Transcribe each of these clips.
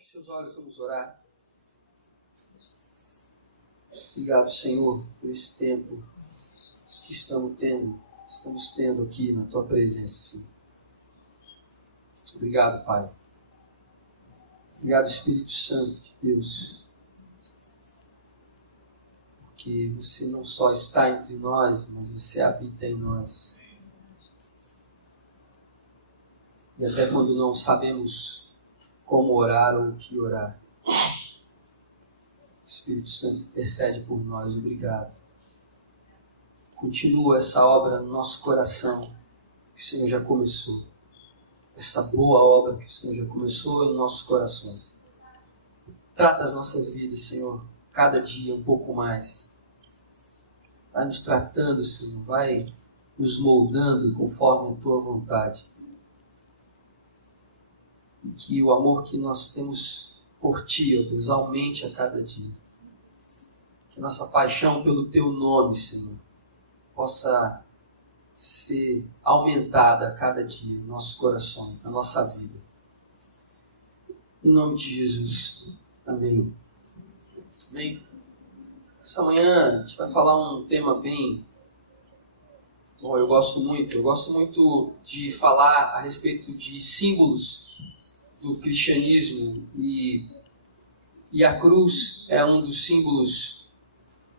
Feche seus olhos, vamos orar. Obrigado, Senhor, por esse tempo que estamos tendo aqui na Tua presença, Senhor. Obrigado, Pai. Obrigado, Espírito Santo de Deus, porque Você não só está entre nós, mas Você habita em nós. E até quando não sabemos como orar ou o que orar, o Espírito Santo intercede por nós. Obrigado. Continua essa obra no nosso coração que o Senhor já começou. Essa boa obra que o Senhor já começou em nossos corações. Trata as nossas vidas, Senhor, cada dia um pouco mais. Vai nos tratando, Senhor, vai nos moldando conforme a Tua vontade. E que o amor que nós temos por Ti, ó Deus, aumente a cada dia. Que nossa paixão pelo Teu nome, Senhor, possa ser aumentada a cada dia em nossos corações, na nossa vida. Em nome de Jesus. Amém. Amém. Essa manhã a gente vai falar um tema bem... Bom, eu gosto muito de falar a respeito de símbolos do cristianismo e a cruz é um dos símbolos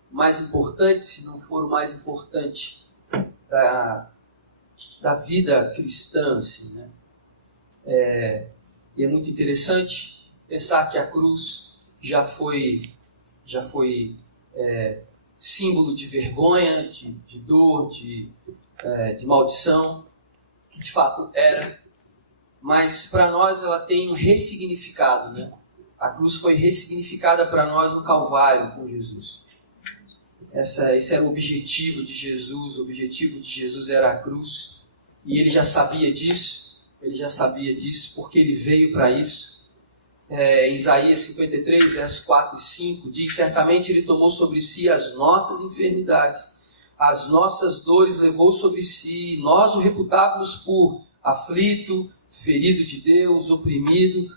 mais importantes, se não for o mais importante da vida cristã, assim, né? E é muito interessante pensar que a cruz já foi símbolo de vergonha, de dor, de maldição, que de fato era. Mas para nós ela tem um ressignificado, né? A cruz foi ressignificada para nós no Calvário com Jesus. Esse era o objetivo de Jesus. O objetivo de Jesus era a cruz. E ele já sabia disso. Porque ele veio para isso. Em Isaías 53, versos 4 e 5, diz: certamente ele tomou sobre si as nossas enfermidades, as nossas dores levou sobre si, nós o reputávamos por aflito, ferido de Deus, oprimido,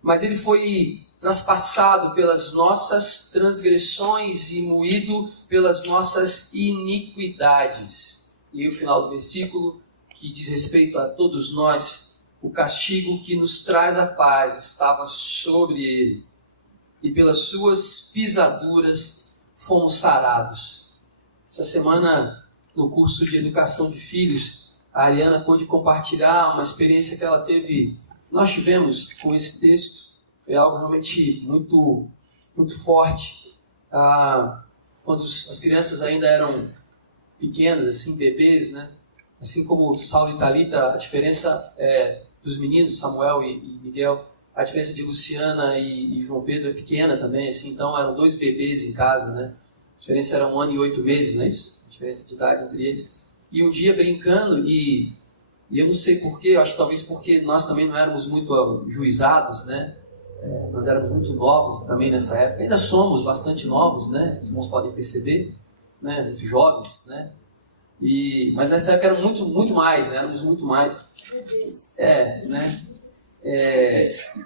mas ele foi traspassado pelas nossas transgressões e moído pelas nossas iniquidades. E o final do versículo, que diz respeito a todos nós: o castigo que nos traz a paz estava sobre ele, e pelas suas pisaduras fomos sarados. Essa semana, no curso de educação de filhos, a Ariana pôde compartilhar uma experiência que ela teve, que nós tivemos com esse texto. Foi algo realmente muito, muito forte. Quando as crianças ainda eram pequenas, assim, bebês, né? Assim como Saulo e Talita, a diferença dos meninos, Samuel e Miguel, a diferença de Luciana e João Pedro é pequena também, assim, então eram 2 bebês em casa, né? A diferença era 1 ano e 8 meses, não é isso? A diferença de idade entre eles. E um dia brincando, e eu não sei porquê, eu acho que talvez porque nós também não éramos muito ajuizados, né? Nós éramos muito novos também nessa época, ainda somos bastante novos, né? Os irmãos podem perceber, né? Muito jovens, né? Mas nessa época eram muito mais, né? Éramos muito mais. Né?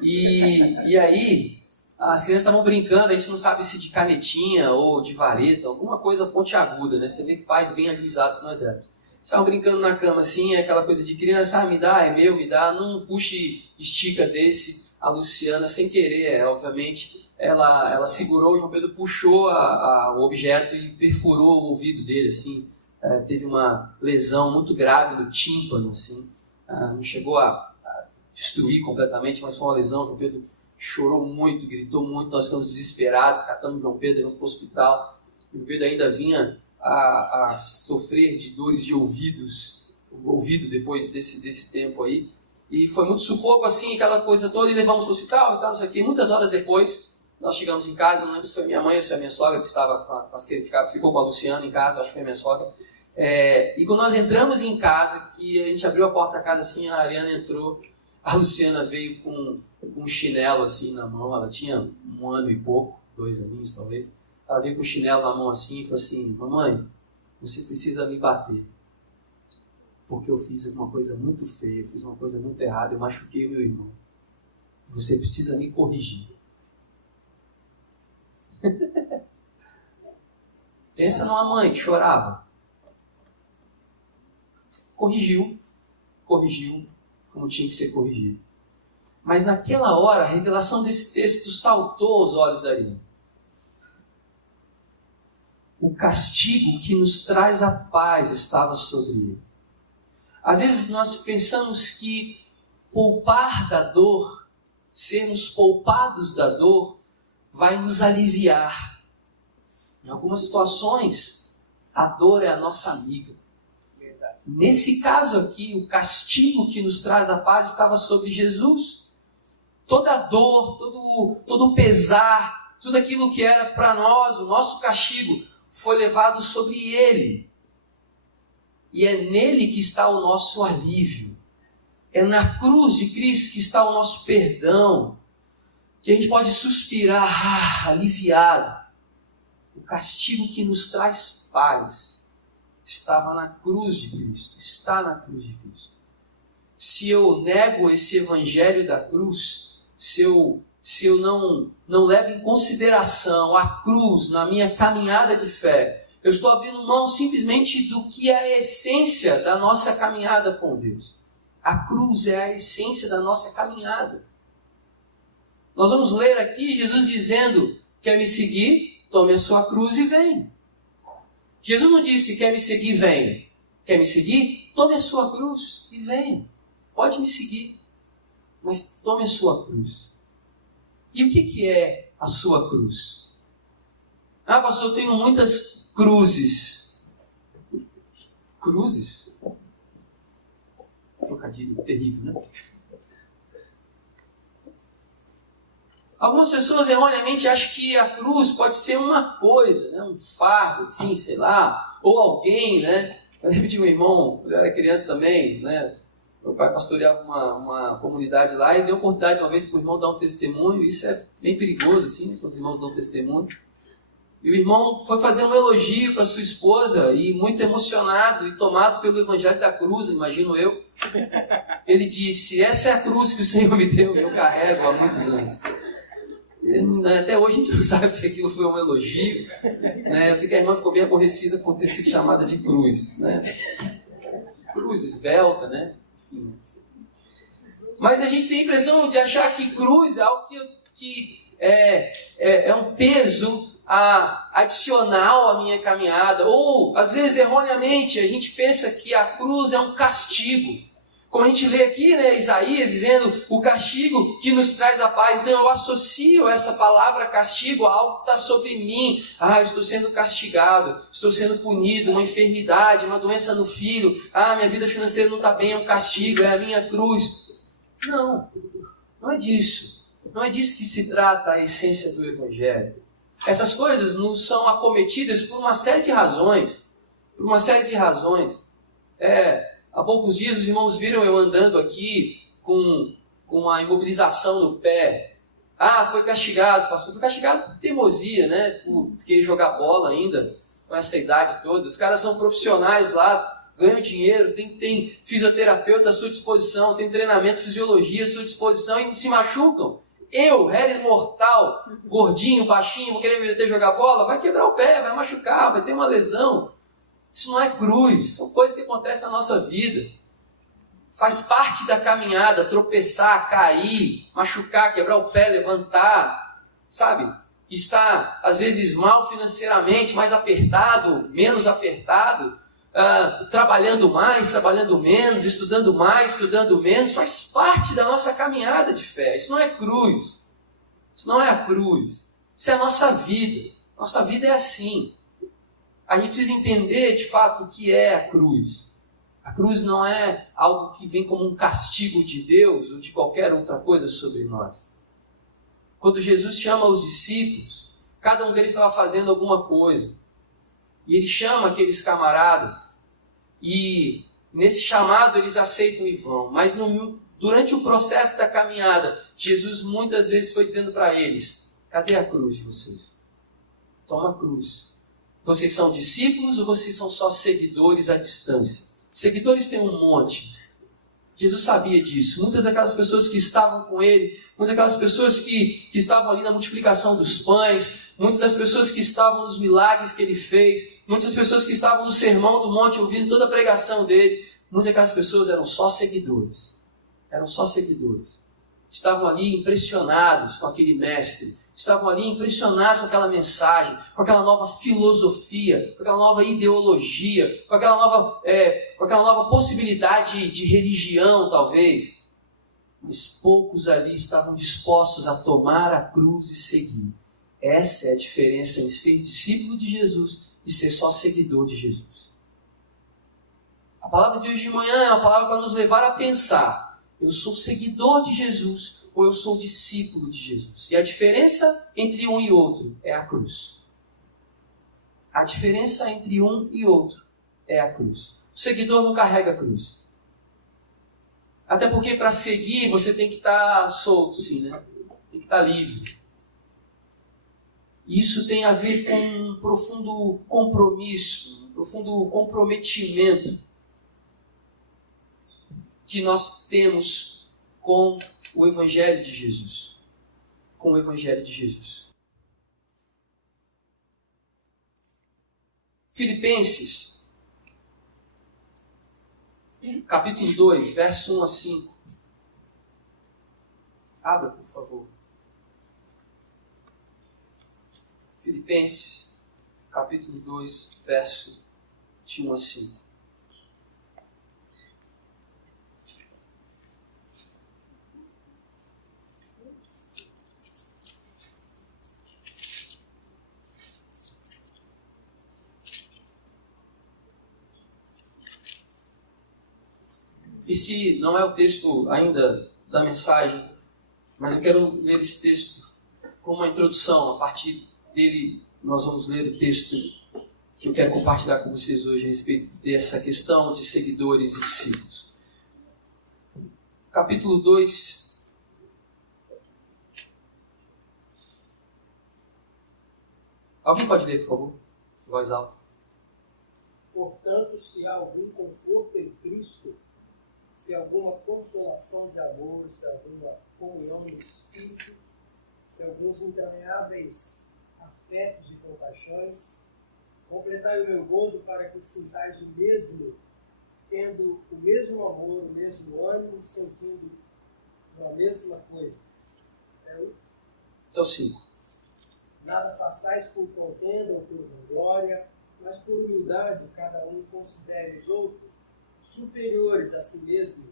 E aí, as crianças estavam brincando, a gente não sabe se de canetinha ou de vareta, alguma coisa pontiaguda, né? Você vê que pais bem ajuizados que nós éramos. Estavam brincando na cama assim, aquela coisa de criança, me dá, é meu, me dá, não puxe, estica desse. A Luciana, sem querer, obviamente, ela segurou, o João Pedro puxou o objeto e perfurou o ouvido dele, assim. Teve uma lesão muito grave no tímpano, assim. Não chegou a destruir completamente, mas foi uma lesão. O João Pedro chorou muito, gritou muito, nós ficamos desesperados, catamos o João Pedro, indo para o hospital. O João Pedro ainda vinha a sofrer de dores de ouvido depois desse tempo aí. E foi muito sufoco, assim, aquela coisa toda, e levamos para o hospital e tal, não sei o quê. Muitas horas depois, nós chegamos em casa, não lembro se foi minha mãe ou se foi a minha sogra que ficou com a Luciana em casa, acho que foi a minha sogra. E quando nós entramos em casa, que a gente abriu a porta da casa assim, a Ariana entrou, a Luciana veio com um chinelo assim na mão, ela tinha 1 ano e pouco, 2 aninhos talvez, ela veio com o chinelo na mão assim e falou assim: mamãe, você precisa me bater, porque eu fiz uma coisa muito feia, fiz uma coisa muito errada, eu machuquei o meu irmão. Você precisa me corrigir. Pensa numa mãe que chorava. Corrigiu como tinha que ser corrigido. Mas naquela hora, a revelação desse texto saltou aos olhos da Ariane. O castigo que nos traz a paz estava sobre ele. Às vezes nós pensamos que poupar da dor, sermos poupados da dor, vai nos aliviar. Em algumas situações, a dor é a nossa amiga. Nesse caso aqui, o castigo que nos traz a paz estava sobre Jesus. Toda a dor, todo o pesar, tudo aquilo que era para nós, o nosso castigo, foi levado sobre ele. E é nele que está o nosso alívio. É na cruz de Cristo que está o nosso perdão. Que a gente pode suspirar, aliviado. O castigo que nos traz paz estava na cruz de Cristo. Está na cruz de Cristo. Se eu nego esse evangelho da cruz, se eu não levo em consideração a cruz na minha caminhada de fé, eu estou abrindo mão simplesmente do que é a essência da nossa caminhada com Deus. A cruz é a essência da nossa caminhada. Nós vamos ler aqui Jesus dizendo: quer me seguir? Tome a sua cruz e vem. Jesus não disse: quer me seguir? Vem. Quer me seguir? Tome a sua cruz e vem. Pode me seguir, mas tome a sua cruz. E o que é a sua cruz? Ah, pastor, eu tenho muitas cruzes. Cruzes? Trocadilho terrível, né? Algumas pessoas erroneamente acham que a cruz pode ser uma coisa, né? Um fardo, assim, sei lá, ou alguém, né? Eu lembro de meu irmão, quando eu era criança também, né? Meu pai pastoreava uma comunidade lá e deu oportunidade uma vez para o irmão dar um testemunho. Isso é bem perigoso, assim, né? Quando os irmãos dão testemunho. E o irmão foi fazer um elogio para sua esposa e muito emocionado e tomado pelo evangelho da cruz, imagino eu. Ele disse: essa é a cruz que o Senhor me deu, que eu carrego há muitos anos. Até hoje a gente não sabe se aquilo foi um elogio, né? Eu sei que a irmã ficou bem aborrecida por ter sido chamada de cruz, né? Cruz esbelta, né? Enfim. Mas a gente tem a impressão de achar que cruz é algo que é um peso adicional à minha caminhada. Ou, às vezes, erroneamente, a gente pensa que a cruz é um castigo. Como a gente lê aqui, né, Isaías dizendo o castigo que nos traz a paz. Não, eu associo essa palavra castigo a algo que está sobre mim. Ah, eu estou sendo castigado, estou sendo punido, uma enfermidade, uma doença no filho. Ah, minha vida financeira não está bem, é um castigo, é a minha cruz. Não, não é disso. Não é disso que se trata a essência do Evangelho. Essas coisas não são acometidas por uma série de razões. Há poucos dias os irmãos viram eu andando aqui com a imobilização no pé. Ah, foi castigado, pastor. Foi castigado por teimosia, né? Por querer jogar bola ainda, com essa idade toda. Os caras são profissionais lá, ganham dinheiro, tem fisioterapeuta à sua disposição, tem treinamento, fisiologia à sua disposição e se machucam. Eu, Harris mortal, gordinho, baixinho, vou querer me meter jogar bola, vai quebrar o pé, vai machucar, vai ter uma lesão. Isso não é cruz, são coisas que acontecem na nossa vida. Faz parte da caminhada, tropeçar, cair, machucar, quebrar o pé, levantar, sabe? Estar, às vezes, mal financeiramente, mais apertado, menos apertado, trabalhando mais, trabalhando menos, estudando mais, estudando menos, faz parte da nossa caminhada de fé. Isso não é cruz. Isso não é a cruz. Isso é a nossa vida. Nossa vida é assim. A gente precisa entender, de fato, o que é a cruz. A cruz não é algo que vem como um castigo de Deus ou de qualquer outra coisa sobre nós. Quando Jesus chama os discípulos, cada um deles estava fazendo alguma coisa. E ele chama aqueles camaradas e nesse chamado eles aceitam e vão. Mas durante o processo da caminhada, Jesus muitas vezes foi dizendo para eles: cadê a cruz de vocês? Toma a cruz. Vocês são discípulos ou vocês são só seguidores à distância? Seguidores tem um monte. Jesus sabia disso. Muitas daquelas pessoas que estavam com ele, muitas daquelas pessoas que estavam ali na multiplicação dos pães, muitas das pessoas que estavam nos milagres que ele fez, muitas das pessoas que estavam no Sermão do Monte ouvindo toda a pregação dele, muitas daquelas pessoas eram só seguidores. Eram só seguidores. Estavam ali impressionados com aquele mestre. Estavam ali impressionados com aquela mensagem, com aquela nova filosofia, com aquela nova ideologia, com aquela nova possibilidade de religião, talvez. Mas poucos ali estavam dispostos a tomar a cruz e seguir. Essa é a diferença em ser discípulo de Jesus e ser só seguidor de Jesus. A palavra de hoje de manhã é uma palavra para nos levar a pensar: eu sou seguidor de Jesus ou eu sou discípulo de Jesus? E a diferença entre um e outro é a cruz. A diferença entre um e outro é a cruz. O seguidor não carrega a cruz. Até porque para seguir você tem que estar solto, sim, né? Tem que estar livre. E isso tem a ver com um profundo compromisso, um profundo comprometimento que nós temos com o Evangelho de Jesus. Com o Evangelho de Jesus. Filipenses, capítulo 2, verso 1 a 5. Abra, por favor. Filipenses, capítulo 2, verso de 1 a 5. Esse não é o texto ainda da mensagem, mas eu quero ler esse texto como uma introdução. A partir dele, nós vamos ler o texto que eu quero compartilhar com vocês hoje a respeito dessa questão de seguidores e discípulos. Capítulo 2. Alguém pode ler, por favor? Em voz alta. Portanto, se há algum conforto em Cristo, se há alguma consolação de amor, se há alguma comunhão no Espírito, se há alguns entranháveis afetos e compaixões, completai o meu gozo para que sintais o mesmo, tendo o mesmo amor, o mesmo ânimo, sentindo a mesma coisa. Então, 5. Nada façais por contenda ou por vanglória, mas por humildade cada um considere os outros superiores a si mesmo.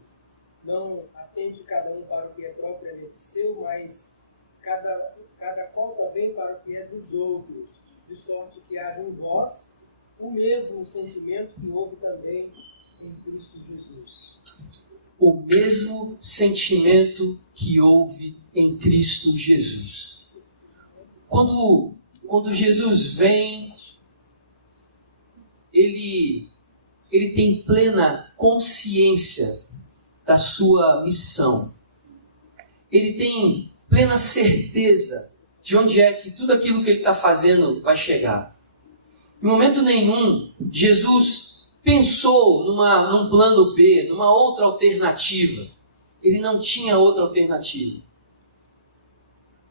Não atende cada um para o que é propriamente seu, mas cada qual também para o que é dos outros, de sorte que haja em vós o mesmo sentimento que houve também em Cristo Jesus. O mesmo sentimento que houve em Cristo Jesus. Quando Jesus vem, ele tem plena consciência da sua missão. Ele tem plena certeza de onde é que tudo aquilo que ele está fazendo vai chegar. Em momento nenhum, Jesus pensou num plano B, numa outra alternativa. Ele não tinha outra alternativa.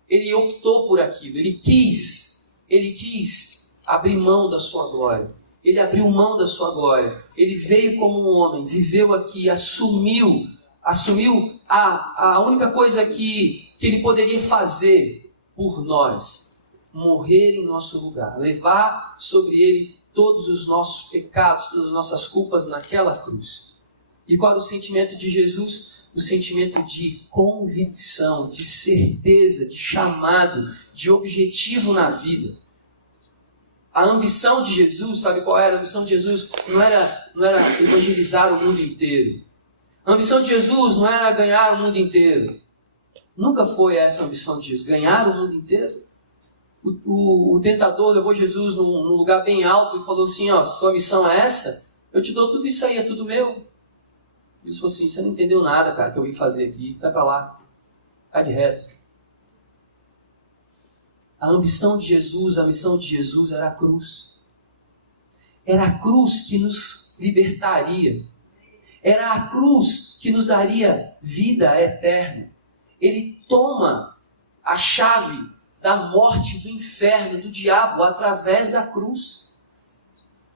Ele optou por aquilo. Ele quis abrir mão da sua glória. Ele abriu mão da sua glória. Ele veio como um homem, viveu aqui, assumiu a única coisa que ele poderia fazer por nós. Morrer em nosso lugar. Levar sobre ele todos os nossos pecados, todas as nossas culpas naquela cruz. E qual é o sentimento de Jesus? O sentimento de convicção, de certeza, de chamado, de objetivo na vida. A ambição de Jesus, sabe qual era? A ambição de Jesus não era evangelizar o mundo inteiro. A ambição de Jesus não era ganhar o mundo inteiro. Nunca foi essa a ambição de Jesus, ganhar o mundo inteiro. O tentador levou Jesus num lugar bem alto e falou assim, sua missão é essa? Eu te dou tudo isso aí, é tudo meu. Jesus falou assim, você não entendeu nada, cara, que eu vim fazer aqui. Vai pra lá. Vai de reto. A ambição de Jesus, a missão de Jesus era a cruz. Era a cruz que nos libertaria. Era a cruz que nos daria vida eterna. Ele toma a chave da morte, do inferno, do diabo, através da cruz.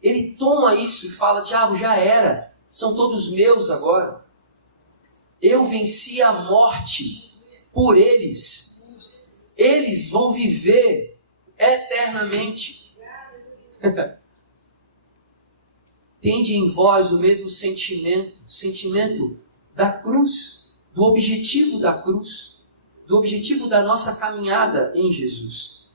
Ele toma isso e fala: diabo, já era, são todos meus agora. Eu venci a morte por eles. Eles vão viver eternamente. Tende em vós o mesmo sentimento da cruz, do objetivo da cruz, do objetivo da nossa caminhada em Jesus.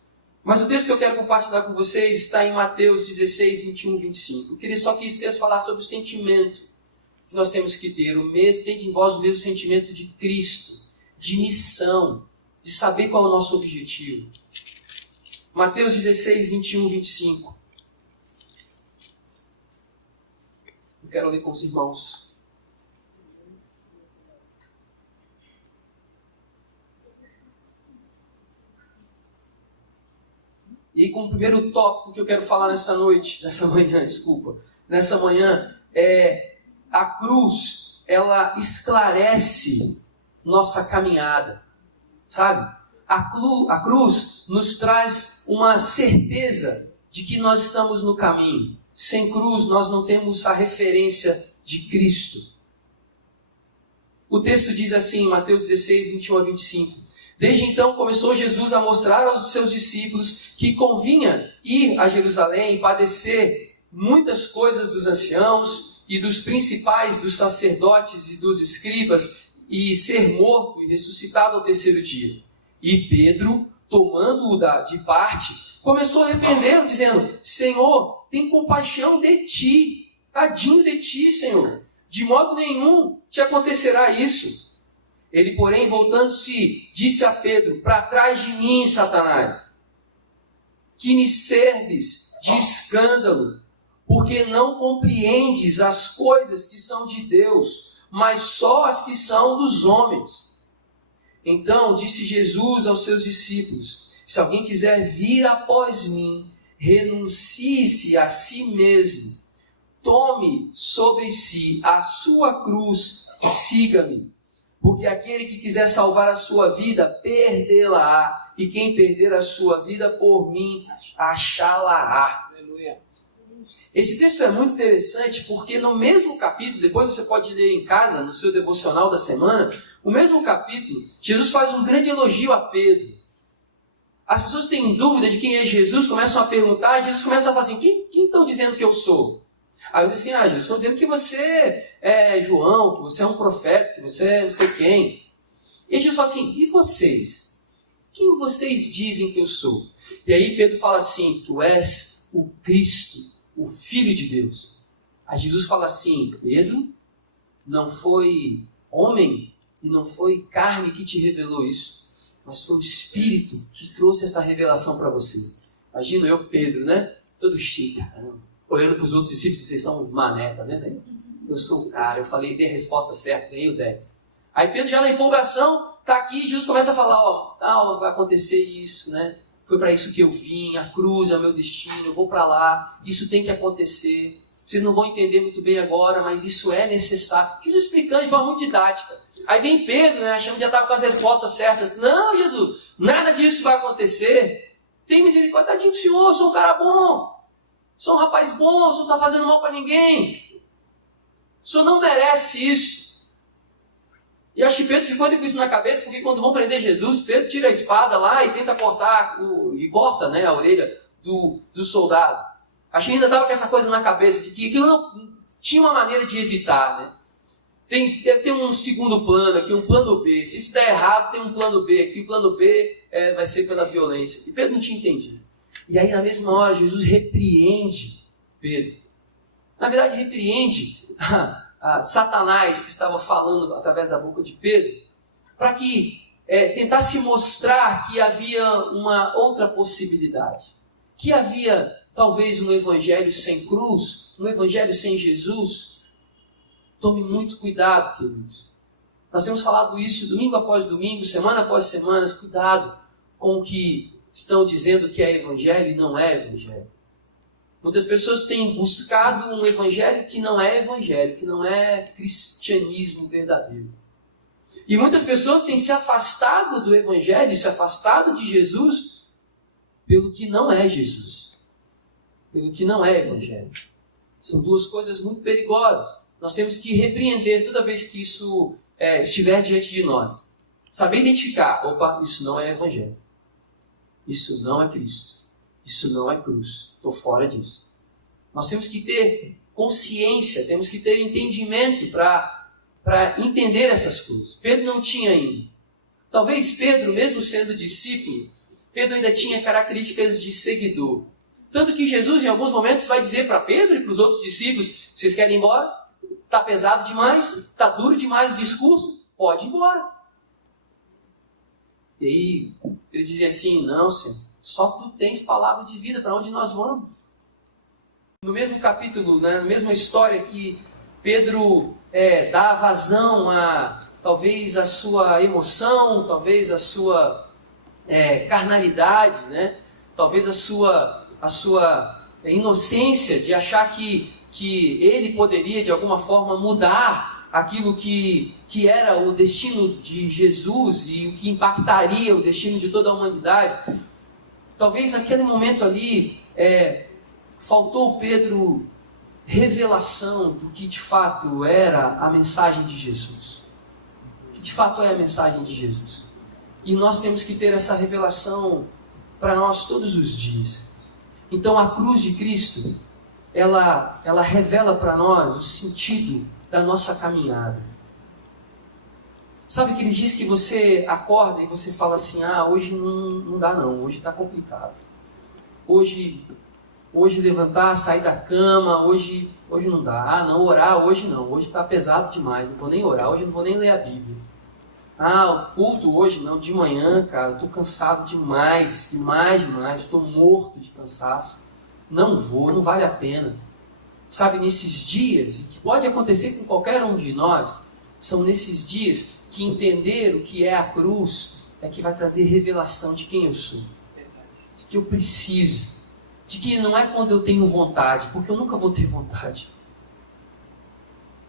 Mas o texto que eu quero compartilhar com vocês está em Mateus 16, 21, 25. Eu queria só que esse texto falasse sobre o sentimento que nós temos que ter. Tende em vós o mesmo sentimento de Cristo, de missão, de saber qual é o nosso objetivo. Mateus 16, 21, 25. Eu quero ler com os irmãos. E com o primeiro tópico que eu quero falar nessa manhã, é a cruz, ela esclarece nossa caminhada, sabe? A cruz nos traz uma certeza de que nós estamos no caminho. Sem cruz, nós não temos a referência de Cristo. O texto diz assim, em Mateus 16, 21 a 25. Desde então começou Jesus a mostrar aos seus discípulos que convinha ir a Jerusalém e padecer muitas coisas dos anciãos e dos principais, dos sacerdotes e dos escribas, e ser morto e ressuscitado ao terceiro dia. E Pedro, tomando-o de parte, começou a repreendê-lo, dizendo: Senhor, tem compaixão de ti, tadinho de ti, Senhor, de modo nenhum te acontecerá isso. Ele, porém, voltando-se, disse a Pedro: para trás de mim, Satanás, que me serves de escândalo, porque não compreendes as coisas que são de Deus, mas só as que são dos homens. Então disse Jesus aos seus discípulos: se alguém quiser vir após mim, renuncie-se a si mesmo, tome sobre si a sua cruz e siga-me. Porque aquele que quiser salvar a sua vida, perdê-la-á. E quem perder a sua vida por mim, achá-la-á. Aleluia. Esse texto é muito interessante porque no mesmo capítulo, depois você pode ler em casa, no seu devocional da semana, o mesmo capítulo, Jesus faz um grande elogio a Pedro. As pessoas têm dúvida de quem é Jesus, começam a perguntar, e Jesus começa a falar assim: quem estão dizendo que eu sou? Aí eu disse assim: Jesus, estão dizendo que você é João, que você é um profeta, que você é não sei quem. E Jesus fala assim: e vocês? Quem vocês dizem que eu sou? E aí Pedro fala assim: tu és o Cristo, o Filho de Deus. Aí Jesus fala assim: Pedro, não foi homem e não foi carne que te revelou isso, mas foi o Espírito que trouxe essa revelação para você. Imagina eu, Pedro, né? Todo chique, caramba. Olhando para os outros discípulos, vocês são uns mané, tá vendo aí? Eu sou o cara, eu falei, dei a resposta certa, ganhei o 10. Aí Pedro já na empolgação, tá aqui, e Jesus começa a falar: vai acontecer isso, né? Foi para isso que eu vim, a cruz é o meu destino, eu vou para lá, isso tem que acontecer. Vocês não vão entender muito bem agora, mas isso é necessário. Jesus explicando de forma muito didática. Aí vem Pedro, né, achando que já estava com as respostas certas. Não, Jesus, nada disso vai acontecer. Tem misericórdia, tadinho do Senhor, eu sou um cara bom. Sou um rapaz bom, o senhor não está fazendo mal para ninguém. O senhor não merece isso. E acho que Pedro ficou com isso na cabeça, porque quando vão prender Jesus, Pedro tira a espada lá e tenta cortar, corta, né, a orelha do soldado. Acho que ainda estava com essa coisa na cabeça, de que aquilo não tinha uma maneira de evitar, né? Deve ter um segundo plano aqui, um plano B. Se isso der errado, tem um plano B aqui. O plano B vai ser pela violência. E Pedro não tinha entendido. E aí, na mesma hora, Jesus repreende Pedro. Na verdade, repreende a Satanás, que estava falando através da boca de Pedro, para que tentasse mostrar que havia uma outra possibilidade. Que havia, talvez, um evangelho sem cruz, um evangelho sem Jesus. Tome muito cuidado, queridos. Nós temos falado isso domingo após domingo, semana após semana. Cuidado com o que estão dizendo que é evangelho e não é evangelho. Muitas pessoas têm buscado um evangelho que não é evangelho, que não é cristianismo verdadeiro. E muitas pessoas têm se afastado do evangelho, se afastado de Jesus, pelo que não é Jesus, pelo que não é evangelho. São duas coisas muito perigosas. Nós temos que repreender toda vez que isso estiver diante de nós. Saber identificar, opa, isso não é evangelho. Isso não é Cristo. Isso não é cruz. Estou fora disso. Nós temos que ter consciência, temos que ter entendimento para entender essas coisas. Pedro não tinha ainda. Talvez Pedro, mesmo sendo discípulo, Pedro ainda tinha características de seguidor. Tanto que Jesus, em alguns momentos, vai dizer para Pedro e para os outros discípulos: vocês querem ir embora? Está pesado demais? Está duro demais o discurso? Pode ir embora. E aí, ele dizia assim: não, Senhor, só tu tens palavra de vida, para onde nós vamos? No mesmo capítulo, na mesma história que Pedro dá vazão a talvez a sua emoção, talvez a sua carnalidade, né? Talvez a sua inocência de achar que ele poderia de alguma forma mudar aquilo que era o destino de Jesus e o que impactaria o destino de toda a humanidade. Talvez naquele momento ali faltou Pedro revelação do que de fato era a mensagem de Jesus. O que de fato é a mensagem de Jesus. E nós temos que ter essa revelação para nós todos os dias. Então a cruz de Cristo, ela revela para nós o sentido da nossa caminhada. Sabe aqueles dias que você acorda e você fala assim: hoje não dá não, hoje está complicado. Hoje levantar, sair da cama, hoje não dá. Não, orar hoje não, hoje está pesado demais, não vou nem orar, hoje não vou nem ler a Bíblia. O culto hoje não, de manhã, cara, estou cansado demais, estou morto de cansaço. Não vou, não vale a pena. Sabe, nesses dias, e que pode acontecer com qualquer um de nós, são nesses dias que entender o que é a cruz é que vai trazer revelação de quem eu sou, de que eu preciso, de que não é quando eu tenho vontade, porque eu nunca vou ter vontade.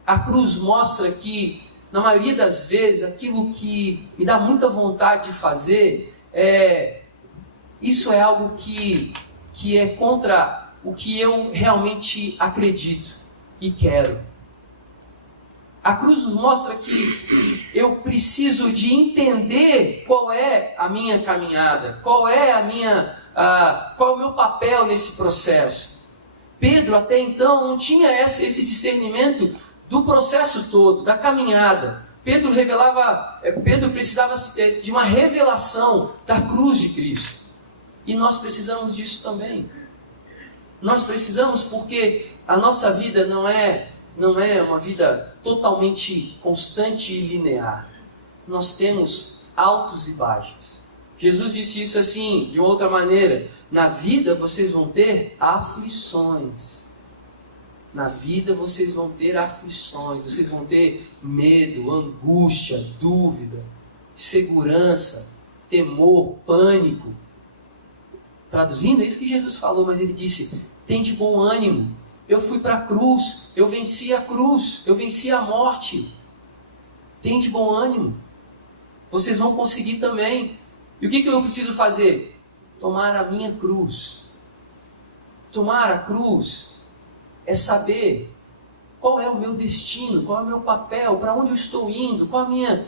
A cruz mostra que, na maioria das vezes, aquilo que me dá muita vontade de fazer, isso é algo que é contra o que eu realmente acredito e quero. A cruz nos mostra que eu preciso de entender qual é a minha caminhada, qual é o meu papel nesse processo. Pedro até então não tinha esse discernimento do processo todo, da caminhada. Pedro precisava de uma revelação da cruz de Cristo. E nós precisamos disso também. Nós precisamos, porque a nossa vida não é uma vida totalmente constante e linear. Nós temos altos e baixos. Jesus disse isso assim, de outra maneira: na vida vocês vão ter aflições. Na vida vocês vão ter aflições, vocês vão ter medo, angústia, dúvida, insegurança, temor, pânico. Traduzindo, é isso que Jesus falou, mas ele disse: tem de bom ânimo. Eu fui para a cruz, eu venci a cruz, eu venci a morte. Tem de bom ânimo. Vocês vão conseguir também. E o que eu preciso fazer? Tomar a minha cruz. Tomar a cruz é saber qual é o meu destino, qual é o meu papel, para onde eu estou indo, qual é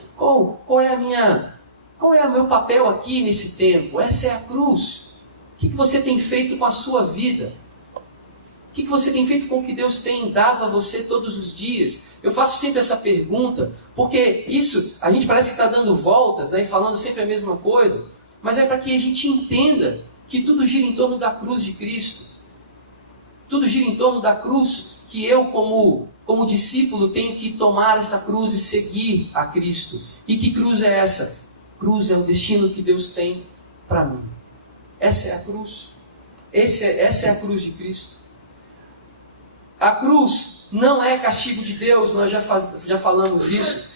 o meu papel aqui nesse tempo. Essa é a cruz. O que você tem feito com a sua vida? O que você tem feito com o que Deus tem dado a você todos os dias? Eu faço sempre essa pergunta, porque isso, a gente parece que está dando voltas, né, e falando sempre a mesma coisa, mas é para que a gente entenda que tudo gira em torno da cruz de Cristo. Tudo gira em torno da cruz que eu, como discípulo, tenho que tomar essa cruz e seguir a Cristo. E que cruz é essa? Cruz é o destino que Deus tem para mim. Essa é a cruz. Essa é a cruz de Cristo. A cruz não é castigo de Deus, nós já falamos isso.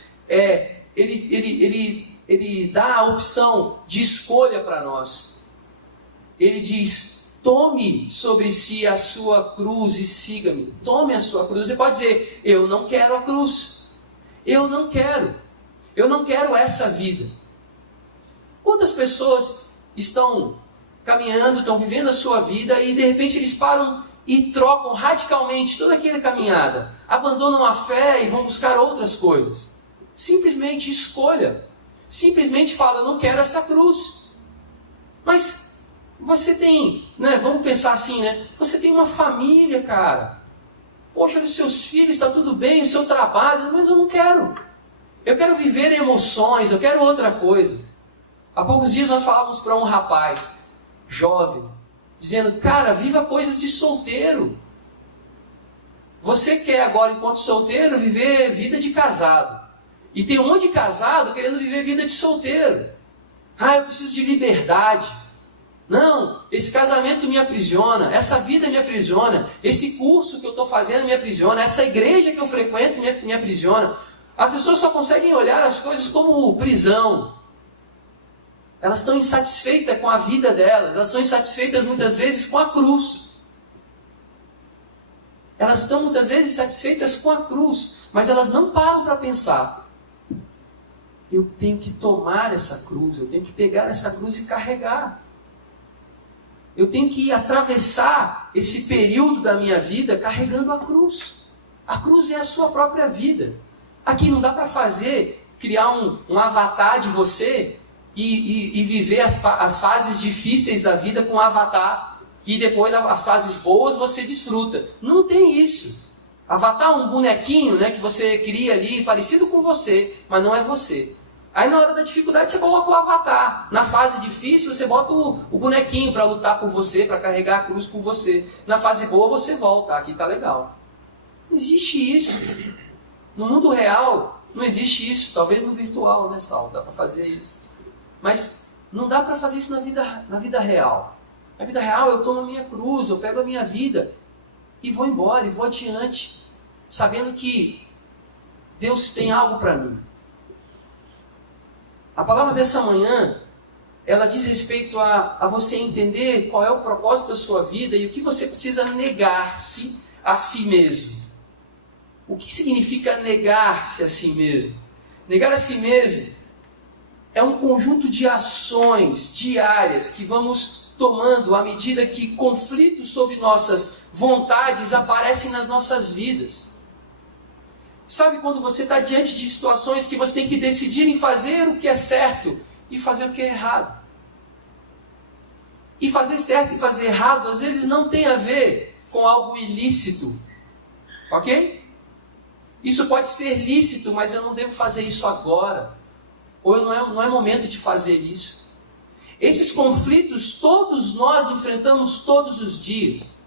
Ele dá a opção de escolha para nós. Ele diz: tome sobre si a sua cruz e siga-me. Tome a sua cruz. Você pode dizer, eu não quero a cruz. Eu não quero. Eu não quero essa vida. Quantas pessoas estão caminhando, estão vivendo a sua vida e de repente eles param e trocam radicalmente toda aquela caminhada, abandonam a fé e vão buscar outras coisas. Simplesmente escolha. Simplesmente fala, não quero essa cruz. Mas você tem, vamos pensar assim, você tem uma família, cara. Poxa, os seus filhos, está tudo bem, o seu trabalho, mas eu não quero. Eu quero viver emoções, eu quero outra coisa. Há poucos dias nós falávamos para um rapaz jovem, dizendo, cara, viva coisas de solteiro. Você quer agora, enquanto solteiro, viver vida de casado. E tem um monte de casado querendo viver vida de solteiro. Ah, eu preciso de liberdade. Não, esse casamento me aprisiona, essa vida me aprisiona, esse curso que eu estou fazendo me aprisiona, essa igreja que eu frequento me aprisiona. As pessoas só conseguem olhar as coisas como prisão. Elas estão insatisfeitas com a vida delas, elas estão insatisfeitas muitas vezes com a cruz. Elas estão muitas vezes insatisfeitas com a cruz, mas elas não param para pensar. Eu tenho que tomar essa cruz, eu tenho que pegar essa cruz e carregar. Eu tenho que atravessar esse período da minha vida carregando a cruz. A cruz é a sua própria vida. Aqui não dá para criar um avatar de você e viver as fases difíceis da vida com o avatar. E depois as fases boas você desfruta. Não tem isso. Avatar é um bonequinho que você cria ali, parecido com você, mas não é você. Aí na hora da dificuldade você coloca o avatar. Na fase difícil você bota o bonequinho para lutar por você, para carregar a cruz por você. Na fase boa você volta, aqui está legal. Não existe isso. No mundo real não existe isso. Talvez no virtual, Saulo? Dá para fazer isso. Mas não dá para fazer isso na vida real. Na vida real eu tomo a minha cruz, eu pego a minha vida e vou embora, e vou adiante, sabendo que Deus tem algo para mim. A palavra dessa manhã, ela diz respeito a você entender qual é o propósito da sua vida e o que você precisa negar-se a si mesmo. O que significa negar-se a si mesmo? Negar a si mesmo é um conjunto de ações diárias que vamos tomando à medida que conflitos sobre nossas vontades aparecem nas nossas vidas. Sabe quando você está diante de situações que você tem que decidir em fazer o que é certo e fazer o que é errado? E fazer certo e fazer errado às vezes não tem a ver com algo ilícito. Ok? Isso pode ser lícito, mas eu não devo fazer isso agora. Ou não é momento de fazer isso. Esses conflitos todos nós enfrentamos todos os dias.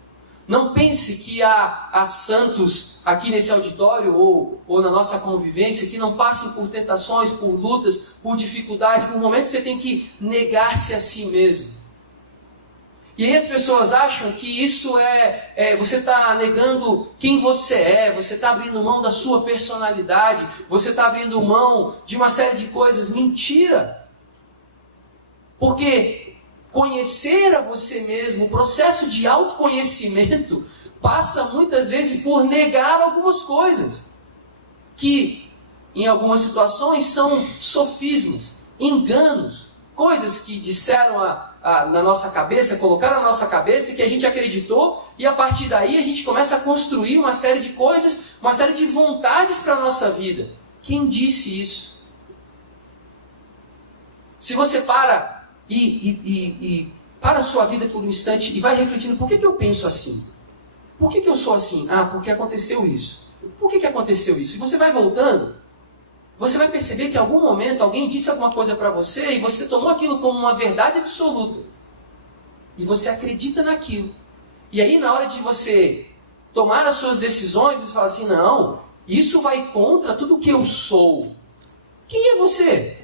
Não pense que há santos aqui nesse auditório ou na nossa convivência que não passem por tentações, por lutas, por dificuldades, por momentos que você tem que negar-se a si mesmo. E aí as pessoas acham que isso você está negando quem você é, você está abrindo mão da sua personalidade, você está abrindo mão de uma série de coisas. Mentira! Porque conhecer a você mesmo, o processo de autoconhecimento, passa muitas vezes por negar algumas coisas, que em algumas situações são sofismas, enganos, coisas que disseram na nossa cabeça, colocaram na nossa cabeça e que a gente acreditou, e a partir daí a gente começa a construir uma série de coisas, uma série de vontades para a nossa vida. Quem disse isso? Se você para para a sua vida por um instante e vai refletindo, por que eu penso assim? Por que eu sou assim? Ah, porque aconteceu isso. Por que aconteceu isso? E você vai voltando, você vai perceber que em algum momento alguém disse alguma coisa para você e você tomou aquilo como uma verdade absoluta. E você acredita naquilo. E aí na hora de você tomar as suas decisões, você fala assim, não, isso vai contra tudo que eu sou. Quem é você?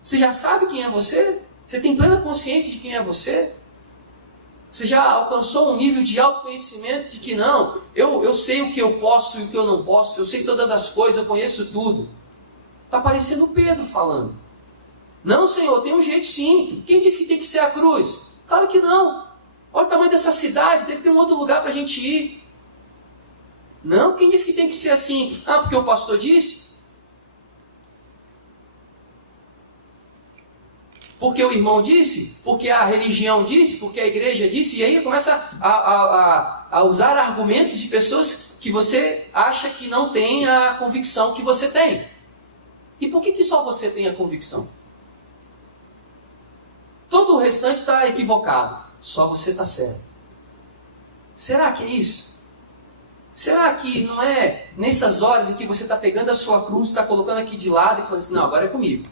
Você já sabe quem é você? Você tem plena consciência de quem é você? Você já alcançou um nível de autoconhecimento de que não, eu sei o que eu posso e o que eu não posso, eu sei todas as coisas, eu conheço tudo. Está parecendo Pedro falando. Não, Senhor, tem um jeito sim. Quem disse que tem que ser a cruz? Claro que não. Olha o tamanho dessa cidade, deve ter um outro lugar para a gente ir. Não, quem disse que tem que ser assim? Ah, porque o pastor disse? Porque o irmão disse? Porque a religião disse? Porque a igreja disse? E aí começa a usar argumentos de pessoas que você acha que não tem a convicção que você tem. E por que só você tem a convicção? Todo o restante está equivocado. Só você está certo. Será que é isso? Será que não é nessas horas em que você está pegando a sua cruz, está colocando aqui de lado e falando assim, não, agora é comigo.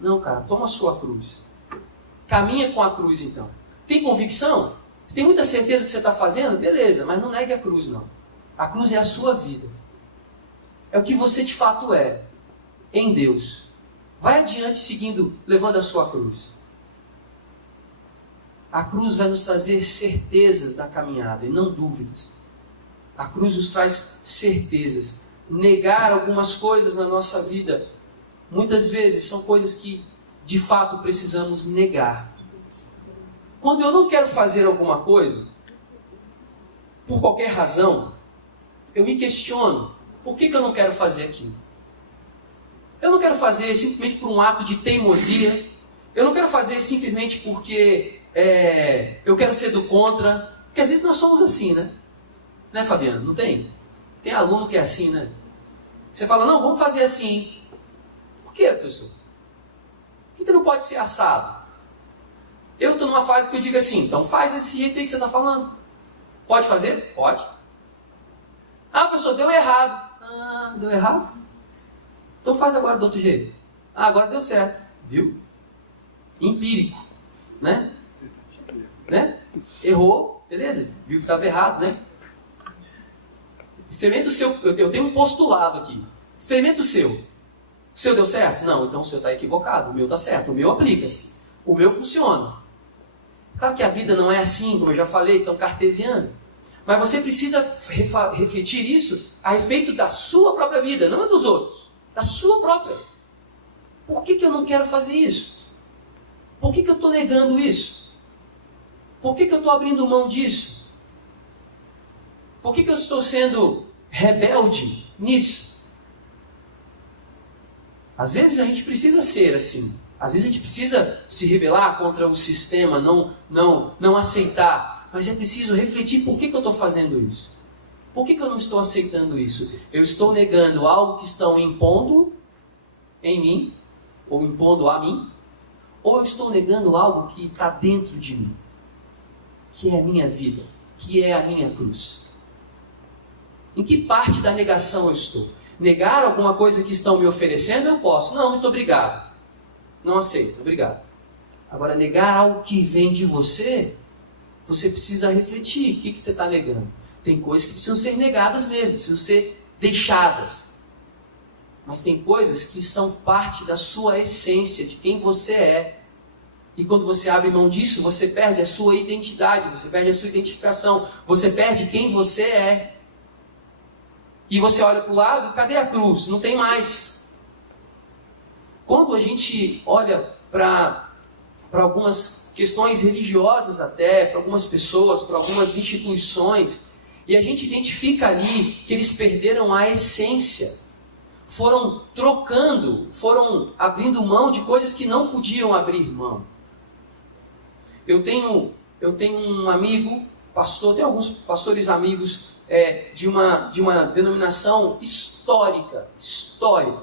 Não, cara, toma a sua cruz. Caminha com a cruz então. Tem convicção? Você tem muita certeza do que você está fazendo? Beleza, mas não negue a cruz não. A cruz é a sua vida. É o que você de fato é em Deus. Vai adiante seguindo, levando a sua cruz. A cruz vai nos trazer certezas da caminhada e não dúvidas. A cruz nos traz certezas. Negar algumas coisas na nossa vida, muitas vezes são coisas que de fato precisamos negar. Quando eu não quero fazer alguma coisa, por qualquer razão, eu me questiono, por que eu não quero fazer aquilo? Eu não quero fazer simplesmente por um ato de teimosia. Eu não quero fazer simplesmente porque eu quero ser do contra. Porque às vezes nós somos assim, né? Né, Fabiano? Não tem? Tem aluno que é assim, né? Você fala, não, vamos fazer assim. Por quê, professor? Por que não pode ser assado? Eu estou numa fase que eu digo assim, então faz desse jeito aí que você está falando. Pode fazer? Pode. Ah, professor, deu errado. Ah, deu errado? Então faz agora do outro jeito. Ah, agora deu certo. Viu? Empírico. Né? Errou, beleza. Viu que estava errado, né? Experimenta o seu. Eu tenho um postulado aqui. Experimenta o seu. O seu deu certo? Não, então o seu está equivocado. O meu está certo. O meu aplica-se. O meu funciona. Claro que a vida não é assim, como eu já falei, tão cartesiana. Mas você precisa refletir isso a respeito da sua própria vida, não a dos outros. Da sua própria. Por que eu não quero fazer isso? Por que eu estou negando isso? Por que eu estou abrindo mão disso? Por que eu estou sendo rebelde nisso? Às vezes a gente precisa ser assim. Às vezes a gente precisa se rebelar contra o sistema, não aceitar. Mas é preciso refletir por que eu estou fazendo isso. Por que eu não estou aceitando isso? Eu estou negando algo que estão impondo em mim, ou impondo a mim, ou eu estou negando algo que está dentro de mim, que é a minha vida, que é a minha cruz. Em que parte da negação eu estou? Negar alguma coisa que estão me oferecendo, eu posso. Não, muito obrigado. Não aceito, obrigado. Agora, negar algo que vem de você, você precisa refletir. O que você está negando? Tem coisas que precisam ser negadas mesmo, precisam ser deixadas. Mas tem coisas que são parte da sua essência, de quem você é. E quando você abre mão disso, você perde a sua identidade, você perde a sua identificação, você perde quem você é. E você olha para o lado, cadê a cruz? Não tem mais. Quando a gente olha para algumas questões religiosas até, para algumas pessoas, para algumas instituições, e a gente identifica ali que eles perderam a essência, foram trocando, foram abrindo mão de coisas que não podiam abrir mão. Eu tenho um amigo, pastor, tenho alguns pastores amigos de uma denominação histórica,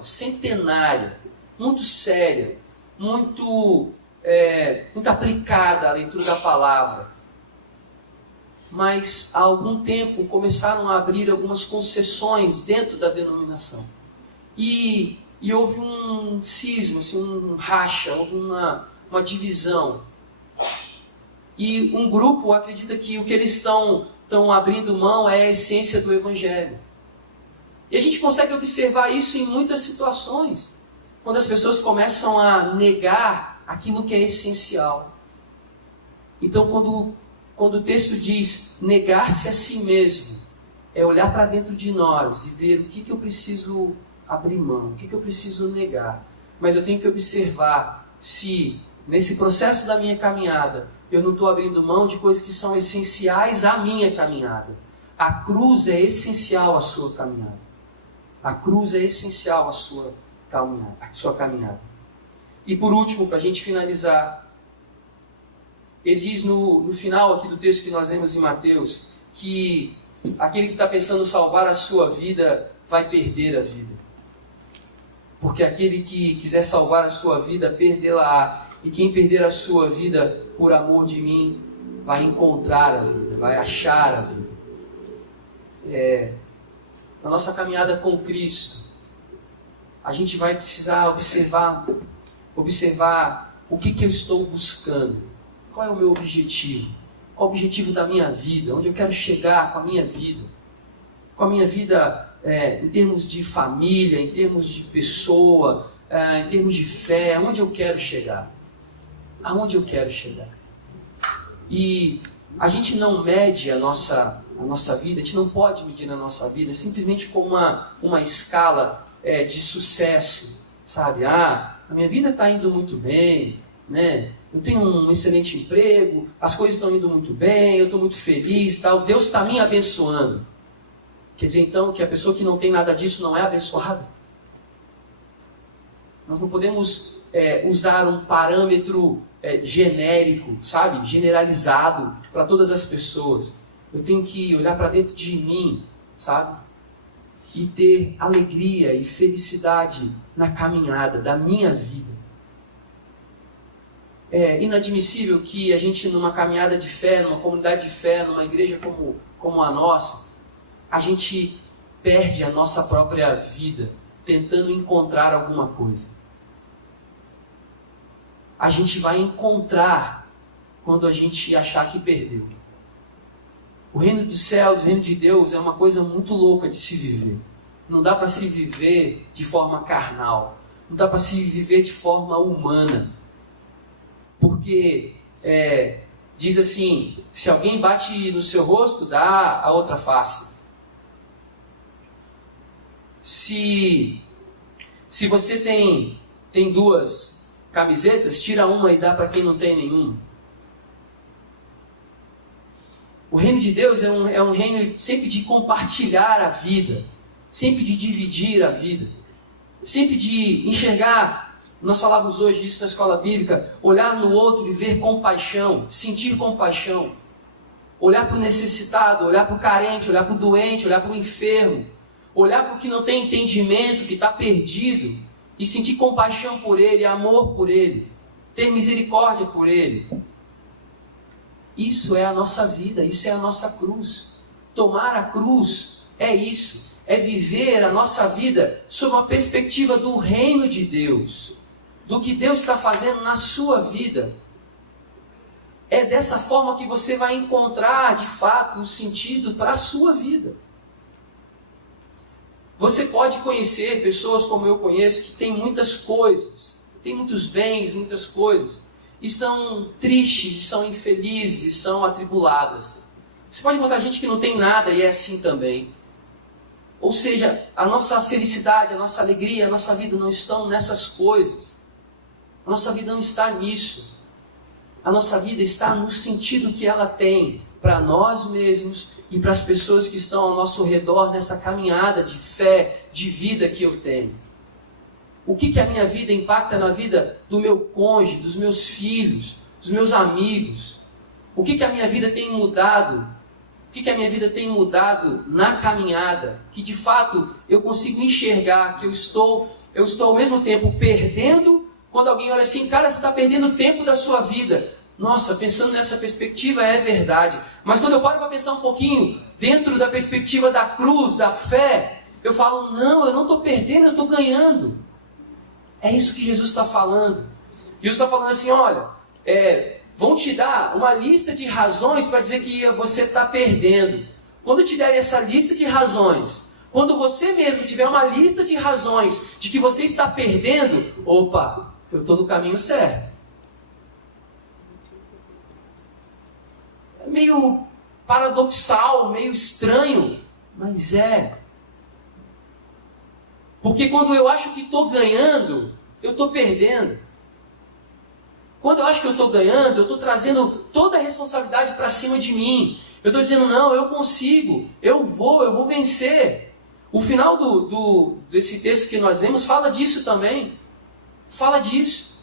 centenária, muito séria, muito aplicada à leitura da palavra. Mas há algum tempo começaram a abrir algumas concessões dentro da denominação. E houve um cisma, assim, um racha, houve uma divisão. E um grupo acredita que o que eles estão abrindo mão é a essência do Evangelho. E a gente consegue observar isso em muitas situações. Quando as pessoas começam a negar aquilo que é essencial. Então, quando o texto diz negar-se a si mesmo, é olhar para dentro de nós e ver o que eu preciso abrir mão, o que eu preciso negar. Mas eu tenho que observar se, nesse processo da minha caminhada, eu não estou abrindo mão de coisas que são essenciais à minha caminhada. A cruz é essencial à sua caminhada. A cruz é essencial à sua caminhada. E por último, para a gente finalizar, ele diz no final aqui do texto que nós lemos em Mateus, que aquele que está pensando salvar a sua vida, vai perder a vida. Porque aquele que quiser salvar a sua vida, perdê-la-á. E quem perder a sua vida por amor de mim, vai encontrar a vida, vai achar a vida. Na nossa caminhada com Cristo, a gente vai precisar observar o que eu estou buscando. Qual é o meu objetivo? Qual o objetivo da minha vida? Onde eu quero chegar com a minha vida? Com a minha vida em termos de família, em termos de pessoa, em termos de fé, aonde eu quero chegar? Aonde eu quero chegar? E a gente não mede a nossa vida, a gente não pode medir a nossa vida simplesmente com uma escala de sucesso, sabe? A minha vida está indo muito bem, né? Eu tenho um excelente emprego, as coisas estão indo muito bem, eu estou muito feliz, tal. Deus está me abençoando. Quer dizer então que a pessoa que não tem nada disso não é abençoada? Nós não podemos usar um parâmetro genérico, sabe? Generalizado para todas as pessoas. Eu tenho que olhar para dentro de mim, sabe? E ter alegria e felicidade na caminhada da minha vida. É inadmissível que a gente, numa caminhada de fé, numa comunidade de fé, numa igreja como a nossa, a gente perde a nossa própria vida tentando encontrar alguma coisa. A gente vai encontrar quando a gente achar que perdeu. O reino dos céus, o reino de Deus é uma coisa muito louca de se viver. Não dá para se viver de forma carnal. Não dá para se viver de forma humana. Porque diz assim, se alguém bate no seu rosto, dá a outra face. Se você tem duas camisetas, tira uma e dá para quem não tem nenhuma. O reino de Deus é um reino sempre de compartilhar a vida, sempre de dividir a vida, sempre de enxergar. Nós falávamos hoje isso na escola bíblica, olhar no outro e ver compaixão, sentir compaixão, olhar para o necessitado, olhar para o carente, olhar para o doente, olhar para o enfermo, olhar para o que não tem entendimento, que está perdido, e sentir compaixão por ele, amor por ele, ter misericórdia por ele. Isso é a nossa vida, isso é a nossa cruz. Tomar a cruz é isso, é viver a nossa vida sob uma perspectiva do reino de Deus, do que Deus está fazendo na sua vida. É dessa forma que você vai encontrar, de fato, o sentido para a sua vida. Você pode conhecer pessoas como eu conheço, que têm muitas coisas, têm muitos bens, muitas coisas, e são tristes, e são infelizes, e são atribuladas. Você pode encontrar gente que não tem nada e é assim também. Ou seja, a nossa felicidade, a nossa alegria, a nossa vida não estão nessas coisas. A nossa vida não está nisso. A nossa vida está no sentido que ela tem para nós mesmos e para as pessoas que estão ao nosso redor nessa caminhada de fé, de vida que eu tenho. O que a minha vida impacta na vida do meu cônjuge, dos meus filhos, dos meus amigos? O que a minha vida tem mudado? O que a minha vida tem mudado na caminhada? Que de fato eu consigo enxergar que eu estou ao mesmo tempo perdendo. Quando alguém olha assim, cara, você está perdendo tempo da sua vida. Nossa, pensando nessa perspectiva é verdade. Mas quando eu paro para pensar um pouquinho dentro da perspectiva da cruz, da fé, eu falo, não, eu não estou perdendo, eu estou ganhando. É isso que Jesus está falando. Jesus está falando assim, olha, vão te dar uma lista de razões para dizer que você está perdendo. Quando te derem essa lista de razões, quando você mesmo tiver uma lista de razões de que você está perdendo, opa, eu estou no caminho certo. É meio paradoxal, meio estranho, mas é. Porque quando eu acho que estou ganhando, eu estou perdendo. Quando eu acho que eu estou ganhando, eu estou trazendo toda a responsabilidade para cima de mim. Eu estou dizendo, não, eu consigo, eu vou vencer. O final desse texto que nós lemos fala disso também. Fala disso.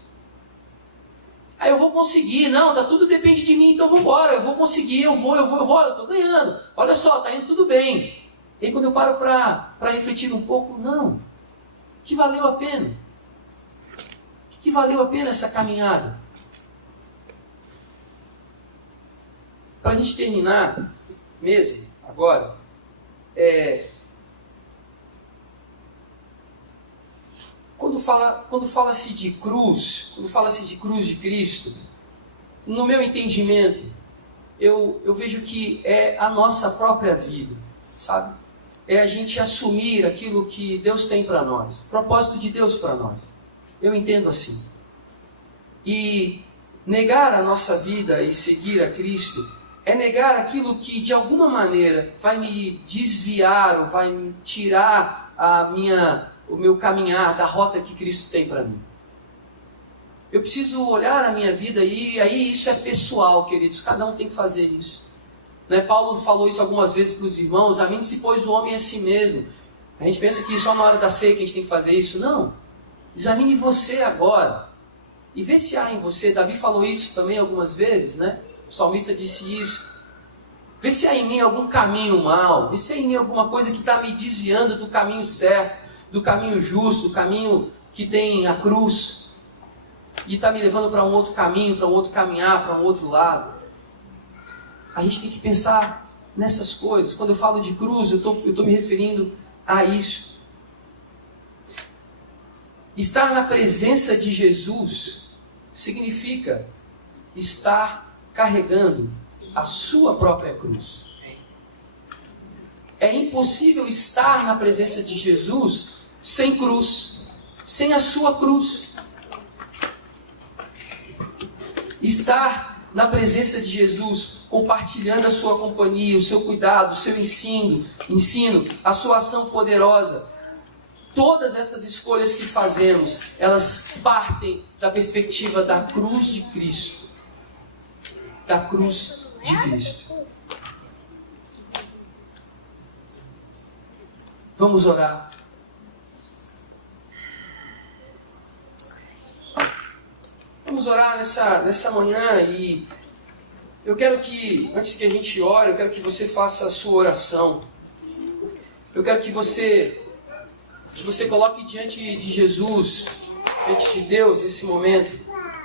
Aí eu vou conseguir, não, tudo depende de mim, então vamos embora, eu vou conseguir, eu vou, olha, eu estou ganhando. Olha só, está indo tudo bem. E aí quando eu paro para refletir um pouco, não, que valeu a pena? Que valeu a pena essa caminhada? Para a gente terminar mesmo, agora, quando fala-se de cruz, de Cristo, no meu entendimento, eu vejo que é a nossa própria vida, sabe? É a gente assumir aquilo que Deus tem para nós, o propósito de Deus para nós. Eu entendo assim. E negar a nossa vida e seguir a Cristo é negar aquilo que de alguma maneira vai me desviar ou vai me tirar o meu caminhar da rota que Cristo tem para mim. Eu preciso olhar a minha vida e aí isso é pessoal, queridos. Cada um tem que fazer isso. Né? Paulo falou isso algumas vezes para os irmãos. Examine-se, pois, o homem a si mesmo. A gente pensa que só na hora da ceia que a gente tem que fazer isso. Não. Examine você agora. E vê se há em você. Davi falou isso também algumas vezes, né? O salmista disse isso. Vê se há em mim algum caminho mau. Vê se há em mim alguma coisa que está me desviando do caminho certo, do caminho justo, do caminho que tem a cruz. E está me levando para um outro caminho, para um outro caminhar, para um outro lado. A gente tem que pensar nessas coisas. Quando eu falo de cruz, eu estou me referindo a isso. Estar na presença de Jesus significa estar carregando a sua própria cruz. É impossível estar na presença de Jesus sem cruz, sem a sua cruz. Estar na presença de Jesus, compartilhando a sua companhia, o seu cuidado, o seu ensino, a sua ação poderosa. Todas essas escolhas que fazemos, elas partem da perspectiva da cruz de Cristo. Da cruz de Cristo. Vamos orar. Vamos orar nessa manhã e eu quero que, antes que a gente ore, eu quero que você faça a sua oração. Eu quero que você coloque diante de Jesus, diante de Deus nesse momento,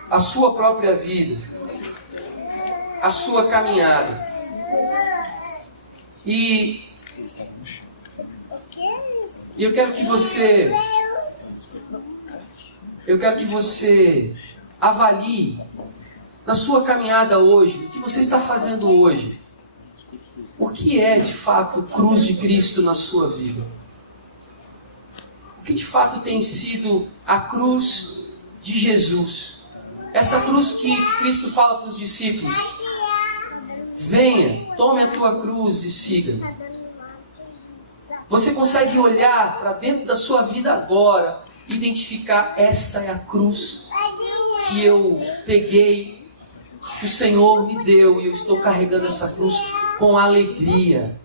a sua própria vida, a sua caminhada. E eu quero que você avalie na sua caminhada hoje, o que você está fazendo hoje. O que é de fato cruz de Cristo na sua vida? O que de fato tem sido a cruz de Jesus? Essa cruz que Cristo fala para os discípulos: venha, tome a tua cruz e siga. Você consegue olhar para dentro da sua vida agora e identificar: essa é a cruz que eu peguei, que o Senhor me deu, e eu estou carregando essa cruz com alegria.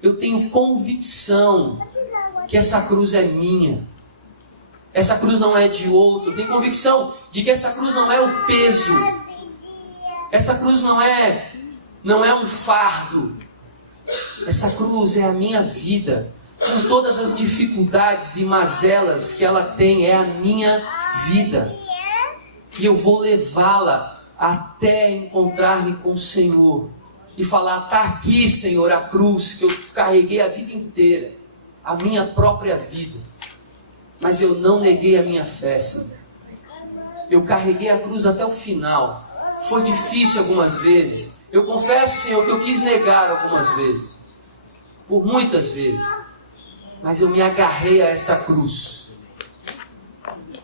Eu tenho convicção que essa cruz é minha. Essa cruz não é de outro. Eu tenho convicção de que essa cruz não é o peso. Essa cruz não é um fardo. Essa cruz é a minha vida, com todas as dificuldades e mazelas que ela tem. É a minha vida. E eu vou levá-la até encontrar-me com o Senhor e falar: está aqui, Senhor, a cruz que eu carreguei a vida inteira, a minha própria vida, mas eu não neguei a minha fé, Senhor. Eu carreguei a cruz até o final. Foi difícil algumas vezes. Eu confesso, Senhor, que eu quis negar algumas vezes, por muitas vezes, mas eu me agarrei a essa cruz.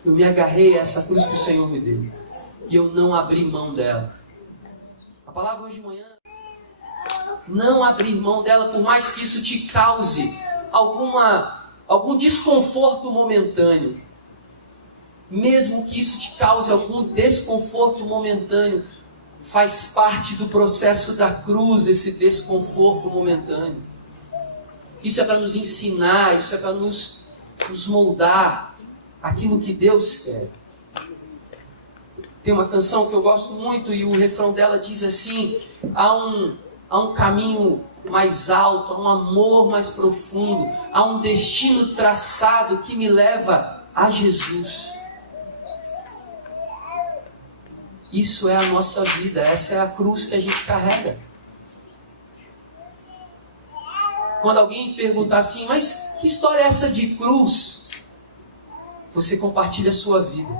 Eu me agarrei a essa cruz que o Senhor me deu. E eu não abri mão dela. A palavra hoje de manhã: não abrir mão dela, por mais que isso te cause algum desconforto momentâneo. mesmo que isso te cause algum desconforto momentâneo, faz parte do processo da cruz, esse desconforto momentâneo. Isso é para nos ensinar, isso é para nos moldar aquilo que Deus quer. Tem uma canção que eu gosto muito e o refrão dela diz assim: há um caminho mais alto, há um amor mais profundo, há um destino traçado que me leva a Jesus. Isso é a nossa vida, essa é a cruz que a gente carrega. Quando alguém perguntar assim, mas que história é essa de cruz? Você compartilha a sua vida.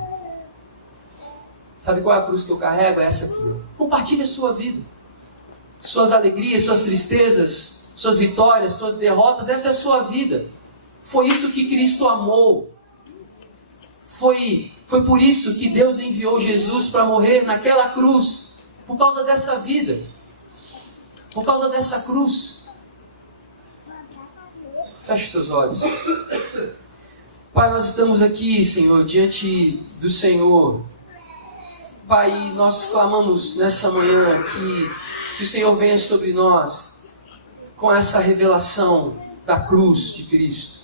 Sabe qual é a cruz que eu carrego? É essa aqui. Compartilhe a sua vida. Suas alegrias, suas tristezas, suas vitórias, suas derrotas, essa é a sua vida. Foi isso que Cristo amou. Foi por isso que Deus enviou Jesus para morrer naquela cruz. Por causa dessa vida. Por causa dessa cruz. Feche os seus olhos. Pai, nós estamos aqui, Senhor, diante do Senhor. Pai, nós clamamos nessa manhã que o Senhor venha sobre nós com essa revelação da cruz de Cristo.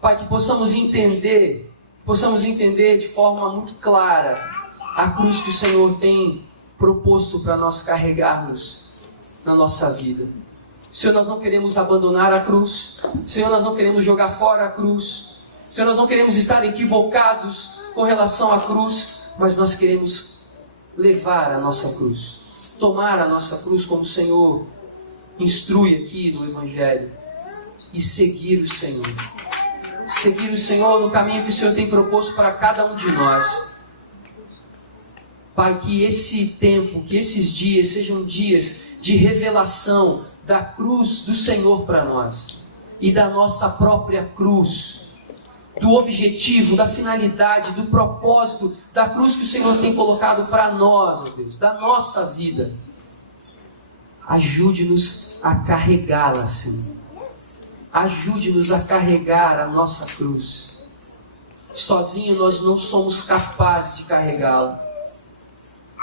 Pai, que possamos entender de forma muito clara a cruz que o Senhor tem proposto para nós carregarmos na nossa vida. Senhor, nós não queremos abandonar a cruz. Senhor, nós não queremos jogar fora a cruz. Senhor, nós não queremos estar equivocados com relação à cruz, mas nós queremos levar a nossa cruz, tomar a nossa cruz como o Senhor instrui aqui no Evangelho e seguir o Senhor. Seguir o Senhor no caminho que o Senhor tem proposto para cada um de nós. Pai, que esse tempo, que esses dias sejam dias de revelação da cruz do Senhor para nós e da nossa própria cruz, do objetivo, da finalidade, do propósito da cruz que o Senhor tem colocado para nós, ó Deus, da nossa vida. Ajude-nos a carregá-la, Senhor. Ajude-nos a carregar a nossa cruz. Sozinho nós não somos capazes de carregá-la.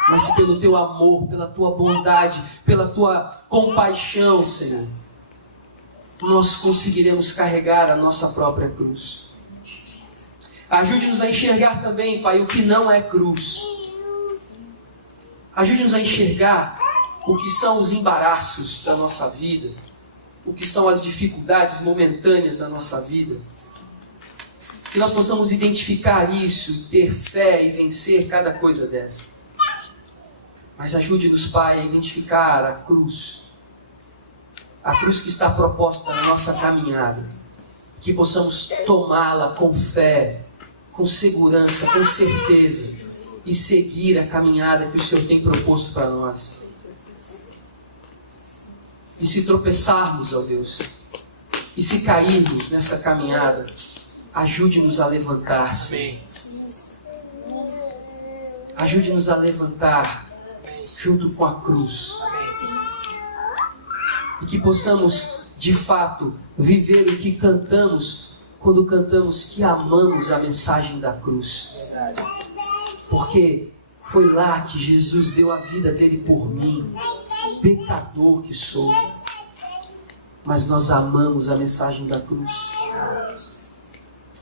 Mas pelo Teu amor, pela Tua bondade, pela Tua compaixão, Senhor, nós conseguiremos carregar a nossa própria cruz. Ajude-nos a enxergar também, Pai, o que não é cruz. Ajude-nos a enxergar o que são os embaraços da nossa vida, o que são as dificuldades momentâneas da nossa vida. Que nós possamos identificar isso, ter fé e vencer cada coisa dessa. Mas ajude-nos, Pai, a identificar a cruz que está proposta na nossa caminhada. Que possamos tomá-la com fé, com segurança, com certeza, e seguir a caminhada que o Senhor tem proposto para nós. E se tropeçarmos, ó Deus, e se cairmos nessa caminhada, ajude-nos a levantar, Senhor. Ajude-nos a levantar junto com a cruz. E que possamos, de fato, viver o que cantamos quando cantamos que amamos a mensagem da cruz. Porque foi lá que Jesus deu a vida dele por mim, pecador que sou. Mas nós amamos a mensagem da cruz.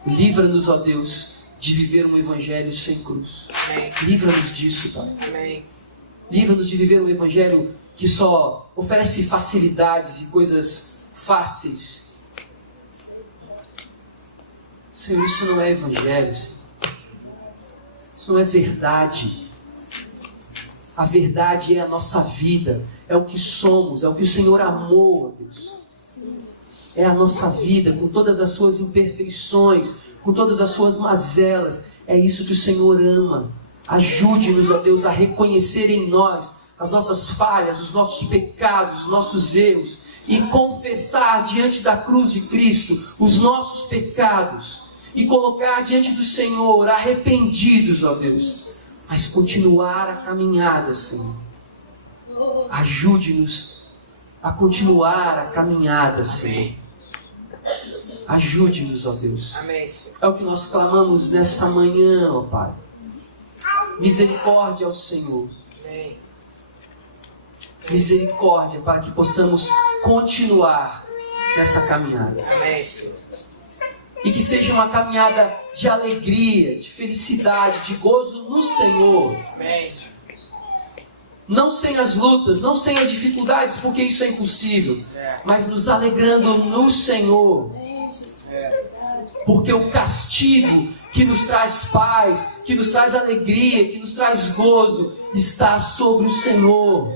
Livra-nos, ó Deus, de viver um evangelho sem cruz. Livra-nos disso, Pai. Livra-nos de viver um evangelho que só oferece facilidades e coisas fáceis. Senhor, isso não é evangelho, Senhor. Isso não é verdade. A verdade é a nossa vida, é o que somos, é o que o Senhor amou, ó Deus. É a nossa vida, com todas as suas imperfeições, com todas as suas mazelas. É isso que o Senhor ama. Ajude-nos, ó Deus, a reconhecer em nós as nossas falhas, os nossos pecados, os nossos erros, e confessar diante da cruz de Cristo os nossos pecados, e colocar diante do Senhor arrependidos, ó Deus, mas continuar a caminhada, Senhor. Ajude-nos a continuar a caminhada, Senhor. Ajude-nos, ó Deus. Amém, Senhor. É o que nós clamamos nessa manhã, ó Pai. Misericórdia ao Senhor. Amém. Misericórdia para que possamos continuar nessa caminhada. Amém, Senhor. E que seja uma caminhada de alegria, de felicidade, de gozo no Senhor. Amém. Não sem as lutas, não sem as dificuldades, porque isso é impossível. Mas nos alegrando no Senhor. Porque o castigo que nos traz paz, que nos traz alegria, que nos traz gozo, está sobre o Senhor.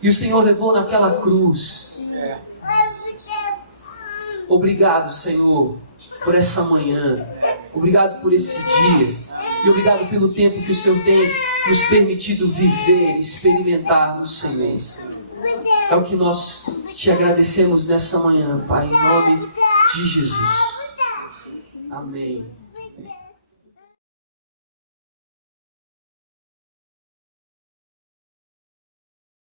E o Senhor levou naquela cruz. Obrigado, Senhor, por essa manhã. Obrigado por esse dia. E obrigado pelo tempo que o Senhor tem nos permitido viver, experimentar no Senhor. É o que nós te agradecemos nessa manhã, Pai, em nome de Jesus. Amém.